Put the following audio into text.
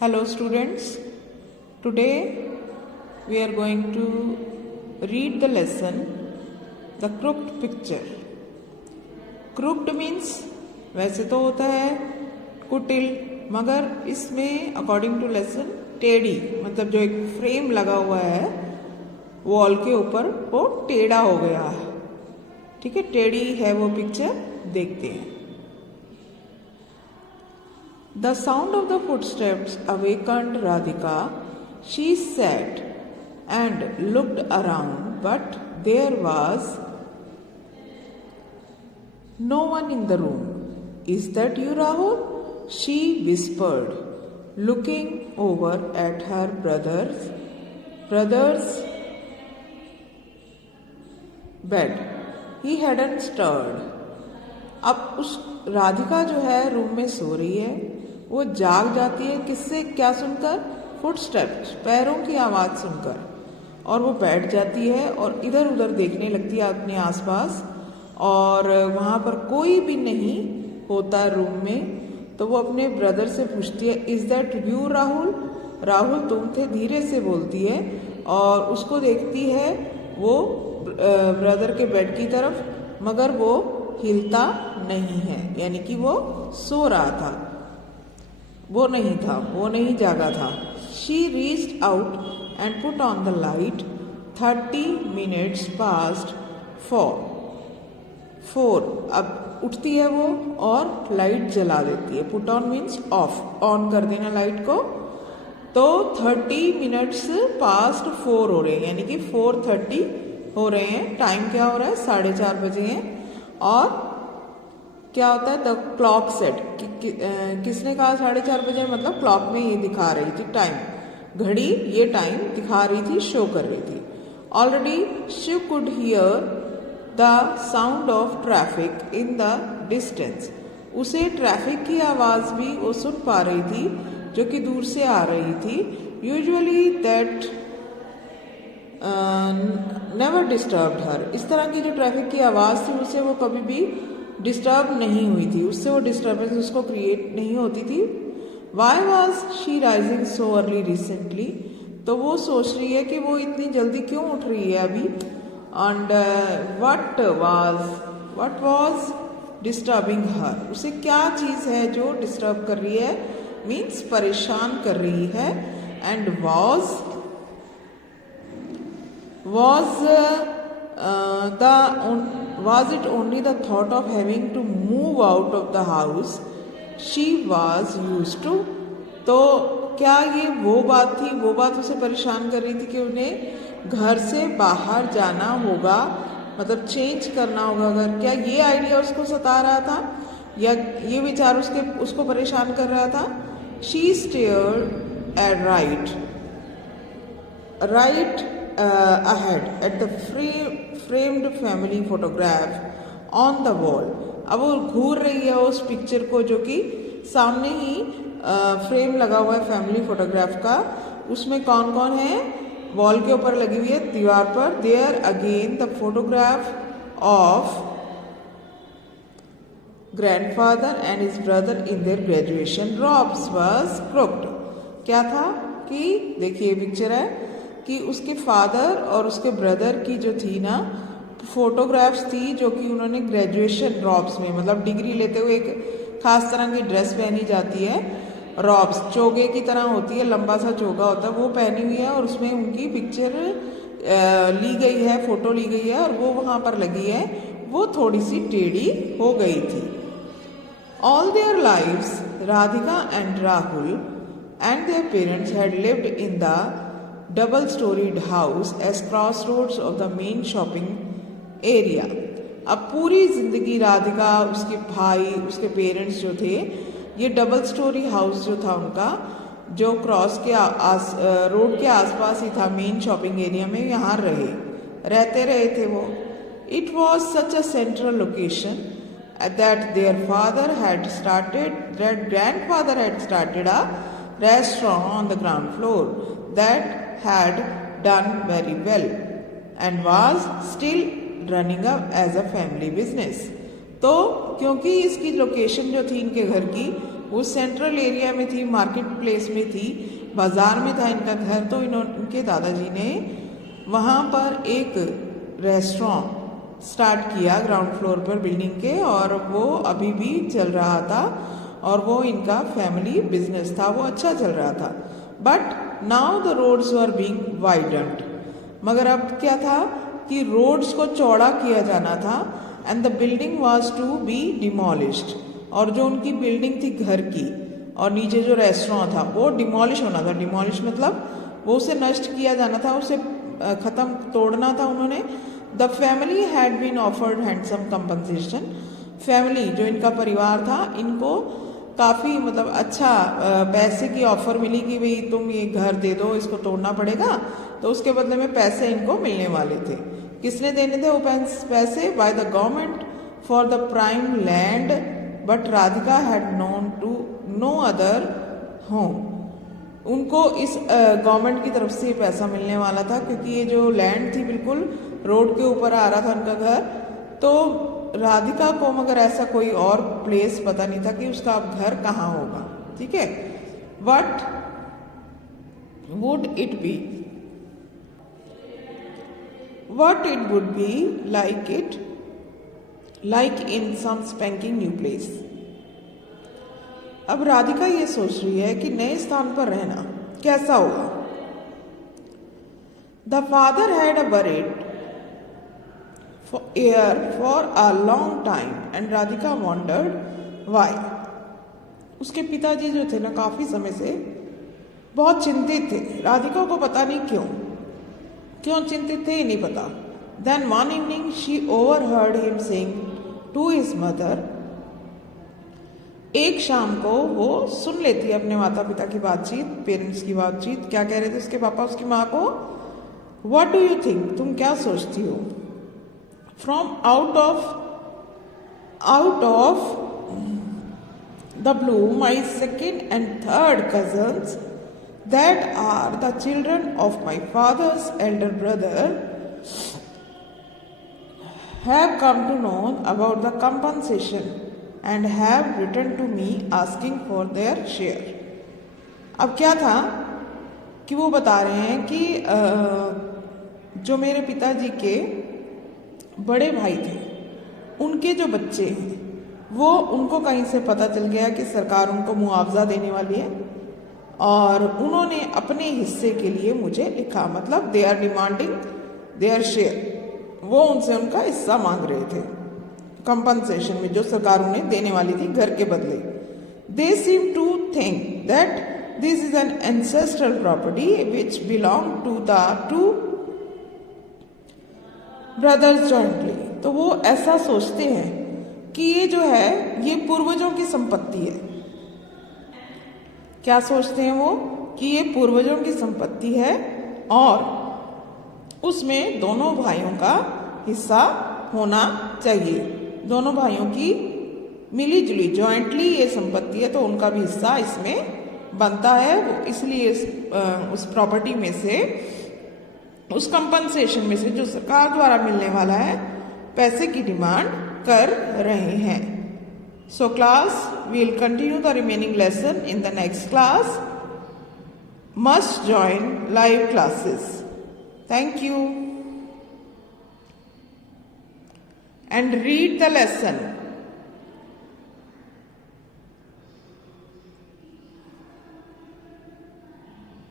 Hello students, today we are going to read the lesson The Crooked Picture. Crooked means वैसे तो होता है कुटिल, मगर इसमें अकॉर्डिंग टू लेसन टेढ़ी, मतलब जो एक फ्रेम लगा हुआ है वॉल के ऊपर वो टेढ़ा हो गया है। ठीक है, टेढ़ी है वो पिक्चर, देखते हैं। The sound of the footsteps awakened Radhika. She sat and looked around, but there was no one in the room. Is that you, Rahul? She whispered, looking over at her brother's bed. He hadn't stirred. अब उस राधिका जो है room में सो रही है, वो जाग जाती है किससे, क्या सुनकर? फुटस्टेप्स, पैरों की आवाज़ सुनकर, और वो बैठ जाती है और इधर उधर देखने लगती है अपने आसपास, और वहाँ पर कोई भी नहीं होता रूम में। तो वो अपने ब्रदर से पूछती है, is that you Rahul? Rahul तुम थे, धीरे से बोलती है, और उसको देखती है वो ब्रदर के बेड की तरफ, मगर वो हिलता नहीं है, यानी कि वो सो रहा था, वो नहीं जागा था। She reached out and put on the light. 30 minutes past 4. अब उठती है वो और लाइट जला देती है। Put on means off, on कर देना लाइट को। तो 30 मिनट्स पास्ट 4 हो रहे हैं, यानी कि 4:30 हो रहे हैं। टाइम क्या हो रहा है? 4:30 बजे हैं। और क्या होता है? द क्लॉक सेट, किसने कहा 4:30 बजे? मतलब क्लॉक में ये दिखा रही थी टाइम, घड़ी ये टाइम दिखा रही थी, शो कर रही थी। Already she could hear the sound of traffic in the distance. उसे ट्रैफिक की आवाज़ भी वो सुन पा रही थी, जो कि दूर से आ रही थी। यूजुअली दैट नेवर डिस्टर्ब्ड हर। इस तरह की जो ट्रैफिक की आवाज़ थी उससे वो कभी भी डिस्टर्ब नहीं हुई थी, उससे वो डिस्टर्बेंस उसको क्रिएट नहीं होती थी। Why was she rising so early recently? तो वो सोच रही है कि वो इतनी जल्दी क्यों उठ रही है अभी। एंड वट वॉज डिस्टर्बिंग हर? उसे क्या चीज़ है जो डिस्टर्ब कर रही है, मीन्स परेशान कर रही है। And was it only the thought of having to move out of the house she was used to? तो क्या ये वो बात उसे परेशान कर रही थी कि उन्हें घर से बाहर जाना होगा, मतलब चेंज करना होगा घर? क्या ये आइडिया उसको सता रहा था, या ये विचार उसको परेशान कर रहा था? She stared at right ahead at the framed family photograph on the wall. अब वो घूर रही है उस पिक्चर को, जो कि सामने ही फ्रेम लगा हुआ है फैमिली फोटोग्राफ का। उसमें कौन कौन है? वॉल के ऊपर लगी हुई है, दीवार पर। There again the photograph of grandfather and his brother in their graduation robes was crooked. क्या था कि देखिए पिक्चर है कि उसके फादर और उसके ब्रदर की जो थी ना फोटोग्राफ्स थी, जो कि उन्होंने ग्रेजुएशन रॉब्स में, मतलब डिग्री लेते हुए एक खास तरह की ड्रेस पहनी जाती है, रॉब्स चोगे की तरह होती है, लंबा सा चोगा होता है, वो पहनी हुई है, और उसमें उनकी पिक्चर ली गई है, फोटो ली गई है, और वो वहाँ पर लगी है। वो थोड़ी सी टेढ़ी हो गई थी। All their lives Radhika and Rahul and their parents had lived in the double-storied house as crossroads of the main shopping area. अब पूरी जिंदगी राधिका, उसके भाई, उसके पेरेंट्स जो थे, ये डबल स्टोरी हाउस जो था उनका, जो क्रॉस के रोड के आसपास ही था, मेन शॉपिंग एरिया में, यहाँ रहते रहे थे वो। It was such a central location that grandfather had started a restaurant on the ground floor that had done very well and was still running up as a family business. तो क्योंकि इसकी location जो थी इनके घर की वो central area में थी, मार्केट प्लेस में थी, बाजार में था इनका घर। तो इनके दादाजी ने वहाँ पर एक रेस्टोरेंट स्टार्ट किया ग्राउंड फ्लोर पर बिल्डिंग के, और वो अभी भी चल रहा था, और वो इनका फैमिली बिजनेस था, वो अच्छा चल रहा था। But now the roads were being widened, मगर अब क्या था कि रोड्स को चौड़ा किया जाना था, and the building was to be demolished, और जो उनकी बिल्डिंग थी घर की और नीचे जो रेस्टोरेंट था वो डिमोलिश होना था। डिमोलिश मतलब वो उसे नष्ट किया जाना था, उसे खत्म तोड़ना था उन्होंने। The family had been offered handsome compensation, family जो इनका परिवार था इनको काफ़ी मतलब अच्छा पैसे की ऑफर मिली कि भाई तुम ये घर दे दो, इसको तोड़ना पड़ेगा, तो उसके बदले में पैसे इनको मिलने वाले थे। किसने देने थे वो पैसे? By the government for the prime land, but Radhika had known to no other home. उनको इस गवर्नमेंट की तरफ से पैसा मिलने वाला था, क्योंकि ये जो लैंड थी बिल्कुल रोड के ऊपर आ रहा था उनका घर। तो राधिका को मगर ऐसा कोई और प्लेस पता नहीं था कि उसका अब घर कहाँ होगा, ठीक है। What would it be, what it would be like in some spanking new place. अब राधिका ये सोच रही है कि नए स्थान पर रहना कैसा होगा। The father had a buried for a long time and Radhika wondered why. उसके पिताजी जो थे ना काफी समय से बहुत चिंतित थे। राधिका को पता नहीं क्यों चिंतित थे, नहीं पता। Then one evening she overheard him saying to his mother, एक शाम को वो सुन लेती है अपने माता पिता की बातचीत, पेरेंट्स की बातचीत। क्या कह रहे थे उसके पापा उसकी माँ को? What do you think, तुम क्या सोचती हो? From out of the blue, my second and third cousins, that are the children of my father's elder brother, have come to know about the compensation and have written to me asking for their share. अब क्या था कि वो बता रहे हैं कि जो मेरे पिताजी के बड़े भाई थे उनके जो बच्चे हैं वो, उनको कहीं से पता चल गया कि सरकार उनको मुआवजा देने वाली है, और उन्होंने अपने हिस्से के लिए मुझे लिखा, मतलब they are demanding their share. वो उनसे उनका हिस्सा मांग रहे थे कंपनसेशन में, जो सरकार उन्हें देने वाली थी घर के बदले। They seem to think that this is an ancestral property which belong to the two brothers jointly. तो वो ऐसा सोचते हैं कि ये जो है ये पूर्वजों की संपत्ति है। क्या सोचते हैं वो? कि ये पूर्वजों की संपत्ति है और उसमें दोनों भाइयों का हिस्सा होना चाहिए। दोनों भाइयों की मिली जुली जॉइंटली ये संपत्ति है, तो उनका भी हिस्सा इसमें बनता है। वो इसलिए उस प्रॉपर्टी में से, उस कंपनसेशन में से जो सरकार द्वारा मिलने वाला है, पैसे की डिमांड कर रहे हैं। So class, we will continue the remaining lesson in the next class. Must join live classes. Thank you and read the lesson.